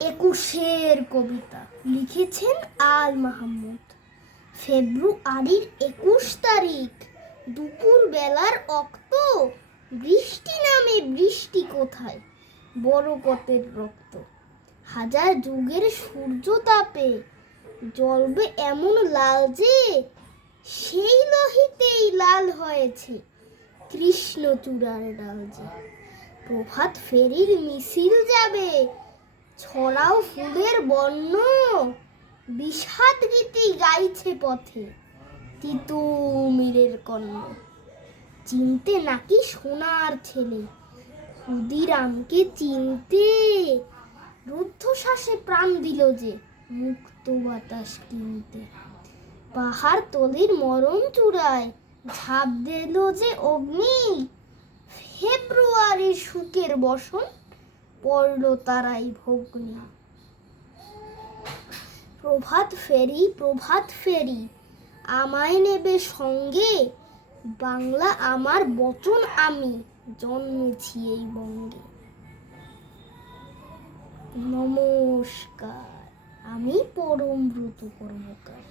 একুশের কবিতা লিখেছেন আল মাহমুদ। ফেব্রুয়ারির 21 তারিখ, দুপুর বেলার অক্ত, বৃষ্টি নামে বৃষ্টি কোথায়, বরকতের রক্ত। হাজার যুগের সূর্য তাপে জ্বলবে এমন লাল যে, সেই লোহিতেই লাল হয়েছে কৃষ্ণচূড়ার ডাল যে। প্রভাত ফেরির মিছিল যাবে, ছড়াও ফুলের বর্ণ, বিষাদ গীতি গাইছে পথে তিতুমিরের কর্ণ। চিনতে নাকি সোনার ছেলে, ক্ষুদিরামকে চিনতে, রুদ্ধশ্বাসে প্রাণ দিল যে মুক্ত বাতাস কিনতে। পাহাড় তলির মরণ চূড়ায় ঝাঁপ দিল যে অগ্নি, ফেব্রুয়ারির সুখের বসন পড়ল তারাই ভগ্নি। প্রভাত ফেরি আমায় নেবে সঙ্গে, বাংলা আমার বচন, আমি জন্মেছি এই বঙ্গে। নমস্কার, আমি পরমব্রত কর্মকার।